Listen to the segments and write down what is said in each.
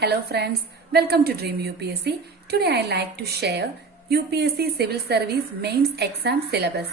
Hello friends, welcome to Dream UPSC. Today I like to share UPSC Civil Service Mains Exam Syllabus.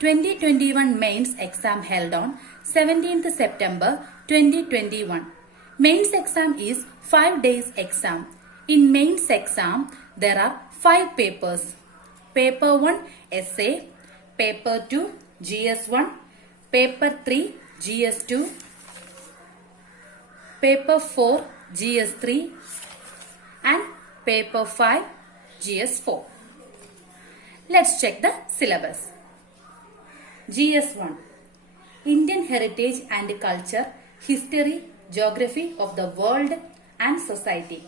2021 Mains Exam held on 17th September 2021. Mains exam is 5 days exam. In Mains exam, there are 5 papers. Paper 1 Essay, Paper 2 GS1, Paper 3 GS2, Paper 4 GS3 and Paper 5 GS4. Let's check the syllabus. GS1 Indian Heritage and Culture, History, Geography of the World and Society.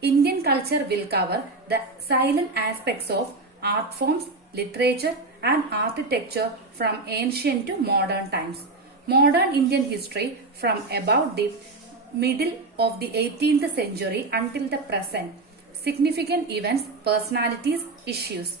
Indian culture will cover the silent aspects of art forms, literature and architecture from ancient to modern times. Modern Indian history from about the middle of the 18th century until the present. Significant events, personalities, issues.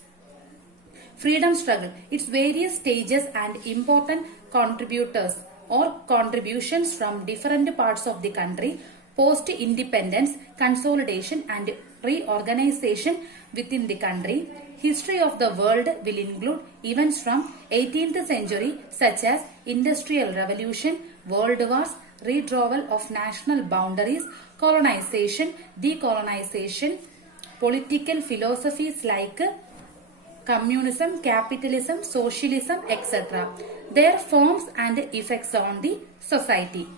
Freedom struggle, its various stages and important contributors or contributions from different parts of the country, post-independence, consolidation and reorganization within the country. History of the world will include events from 18th century such as Industrial Revolution, World Wars, retrieval of national boundaries, colonization, decolonization, political philosophies like communism, capitalism, socialism, etc. Their forms and effects on the society.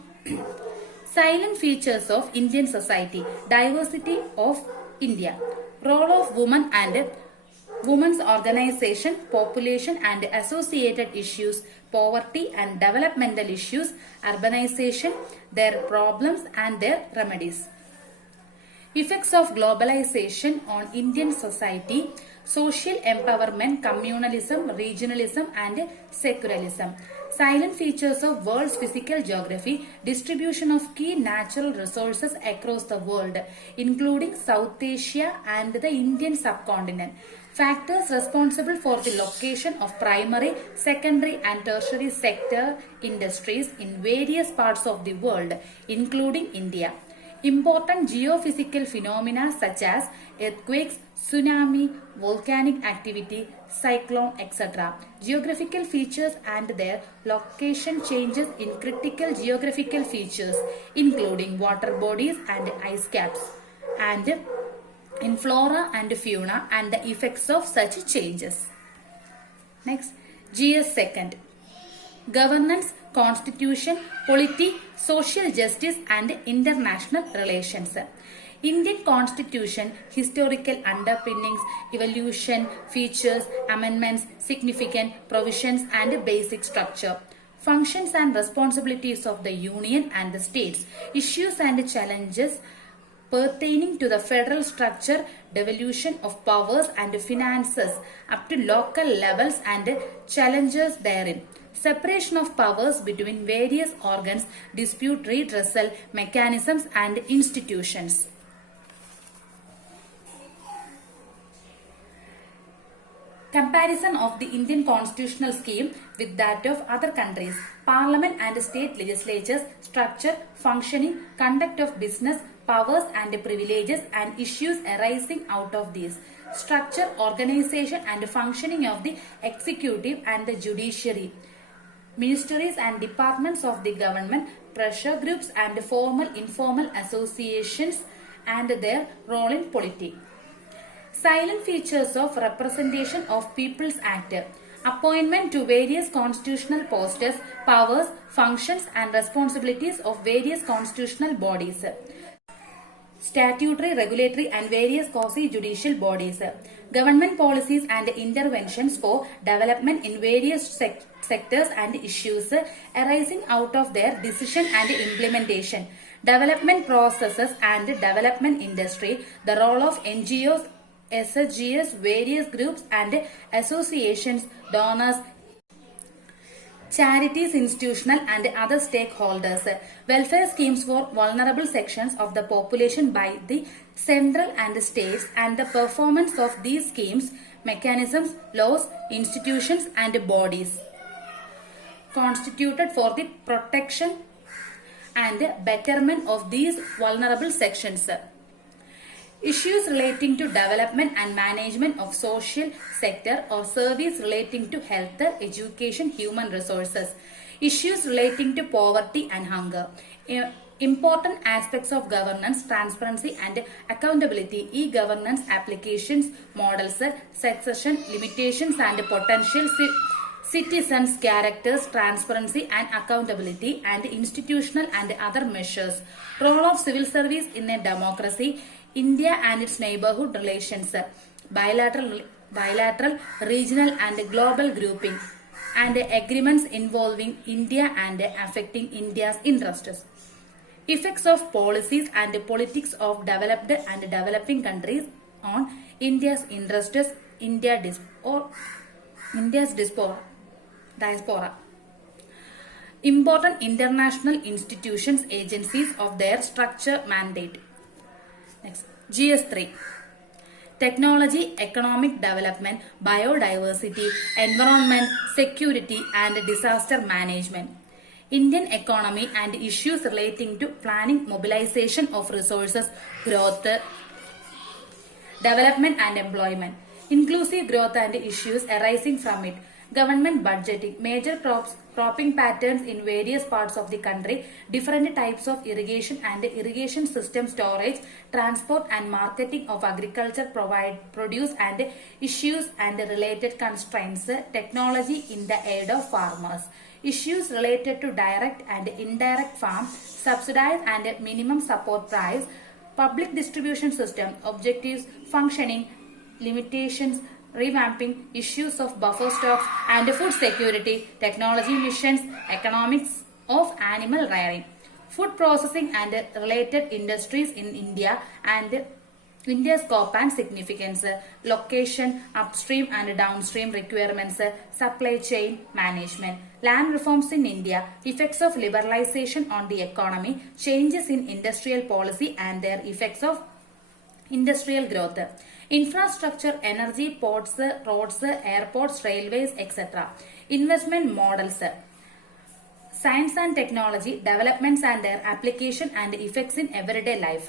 Silent features of Indian society, diversity of India, role of women and women's organization, population and associated issues, poverty and developmental issues, urbanization, their problems and their remedies. Effects of globalization on Indian society, social empowerment, communalism, regionalism and secularism. Silent features of world's physical geography, distribution of key natural resources across the world, including South Asia and the Indian subcontinent. Factors responsible for the location of primary, secondary and tertiary sector industries in various parts of the world, including India. Important geophysical phenomena such as earthquakes, tsunami, volcanic activity, cyclone, etc. Geographical features and their location changes in critical geographical features, including water bodies and ice caps, and in flora and fauna and the effects of such changes. Next, GS second. Governance, constitution, polity, social justice and international relations. Indian Constitution, historical underpinnings, evolution, features, amendments, significant provisions and basic structure. Functions and responsibilities of the Union and the states, issues and challenges pertaining to the federal structure, devolution of powers and finances up to local levels and challenges therein. Separation of powers between various organs, dispute redressal mechanisms and institutions. Comparison of the Indian constitutional scheme with that of other countries. Parliament and state legislatures, structure, functioning, conduct of business, powers and privileges and issues arising out of these. Structure, organization and functioning of the executive and the judiciary. Ministries and departments of the government, pressure groups and formal informal associations and their role in polity. Silent features of Representation of People's Act. Appointment to various constitutional posts, powers, functions and responsibilities of various constitutional bodies. Statutory, regulatory and various quasi-judicial bodies. Government policies and interventions for development in various sectors and issues arising out of their decision and implementation. Development processes and development industry. The role of NGOs, SHGs, various groups and associations, donors, charities, institutional and other stakeholders. Welfare schemes for vulnerable sections of the population by the central and states and the performance of these schemes, mechanisms, laws, institutions and bodies constituted for the protection and betterment of these vulnerable sections. Issues relating to development and management of social sector or service relating to health, education, human resources. Issues relating to poverty and hunger. Important aspects of governance, transparency and accountability, e-governance applications, models, succession, limitations and potential citizens' characters, transparency and accountability, and institutional and other measures. Role of civil service in a democracy, India and its neighborhood relations, bilateral, regional and global grouping, and agreements involving India and affecting India's interests. Effects of policies and politics of developed and developing countries on India's interests, India's diaspora. Important international institutions, agencies of their structure mandate. Next, GS3. Technology, economic development, biodiversity, environment, security and disaster management. Indian economy and issues relating to planning, mobilization of resources, growth, development and employment. Inclusive growth and issues arising from it. Government budgeting, major cropping patterns in various parts of the country, different types of irrigation and irrigation system storage, transport and marketing of agriculture produce and issues and related constraints, technology in the aid of farmers. Issues related to direct and indirect farm, subsidized and minimum support price, public distribution system, objectives, functioning, limitations, revamping, issues of buffer stocks and food security, technology missions, economics of animal rearing, food processing and related industries in India and India's scope and significance, location, upstream and downstream requirements, supply chain management, land reforms in India, effects of liberalization on the economy, changes in industrial policy and their effects of industrial growth, infrastructure, energy, ports, roads, airports, railways, etc. Investment models, science and technology, developments and their application and effects in everyday life,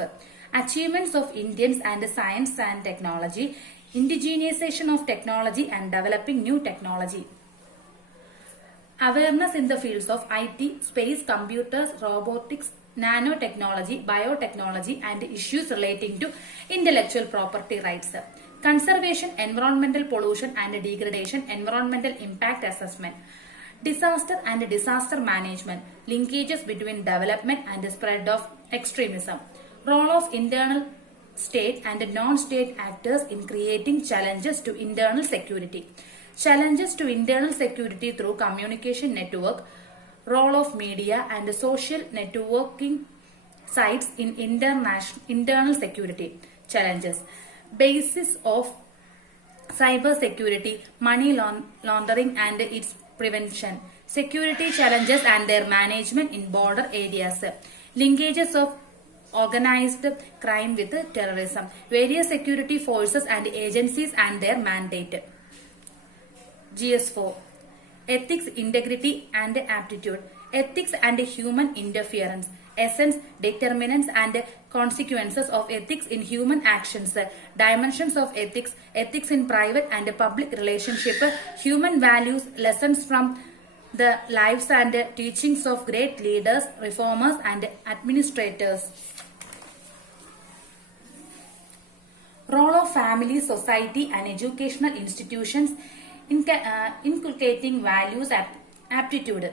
achievements of Indians and science and technology, indigenization of technology and developing new technology. Awareness in the fields of IT, space, computers, robotics, nanotechnology, biotechnology and issues relating to intellectual property rights. Conservation, environmental pollution and degradation, environmental impact assessment. Disaster and disaster management, linkages between development and the spread of extremism. Role of internal state and non-state actors in creating challenges to internal security. Challenges to internal security through communication network, role of media and social networking sites in internal security. Challenges. Basis of cyber security, money laundering and its prevention. Security challenges and their management in border areas. Linkages of organized crime with terrorism. Various security forces and agencies and their mandate. GS4. Ethics, integrity and aptitude. Ethics and human interference. Essence, determinants and consequences of ethics in human actions. Dimensions of ethics. Ethics in private and public relationship. Human values, lessons from the lives and teachings of great leaders, reformers and administrators. Role of family, society and educational institutions inculcating values, aptitude,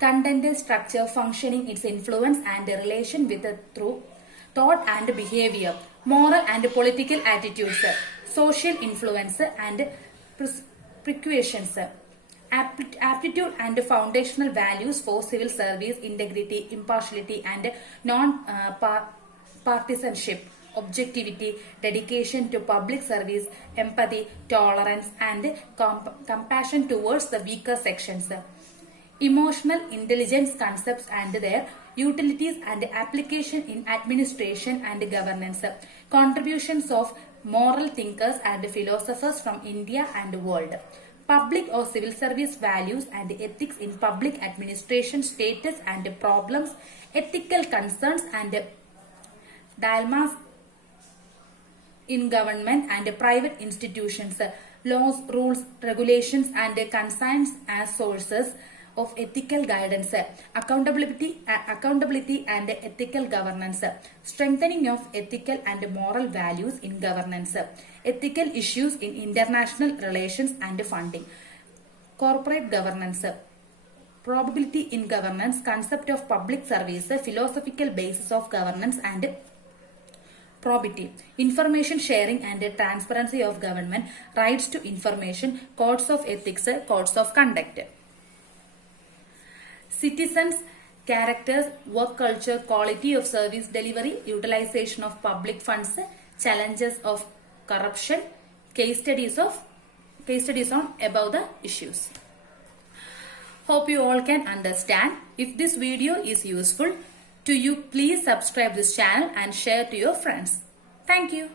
content, structure, functioning, its influence and relation with through thought and behavior, moral and political attitudes, social influence and precautions, aptitude and foundational values for civil service, integrity, impartiality and non-partisanship, objectivity, dedication to public service, empathy, tolerance and compassion towards the weaker sections. Emotional intelligence concepts and their utilities and application in administration and governance. Contributions of moral thinkers and philosophers from India and world. Public or civil service values and ethics in public administration, status and problems, ethical concerns and dilemmas in government and private institutions, laws, rules, regulations, and consents as sources of ethical guidance, accountability and ethical governance, strengthening of ethical and moral values in governance, ethical issues in international relations and funding, corporate governance, probability in governance, concept of public service, philosophical basis of governance and probity, information sharing and transparency of government, rights to information, codes of ethics, codes of conduct. Citizens, characters, work culture, quality of service delivery, utilization of public funds, challenges of corruption, case studies on above the issues. Hope you all can understand. If this video is useful to you, please subscribe this channel and share to your friends. Thank you.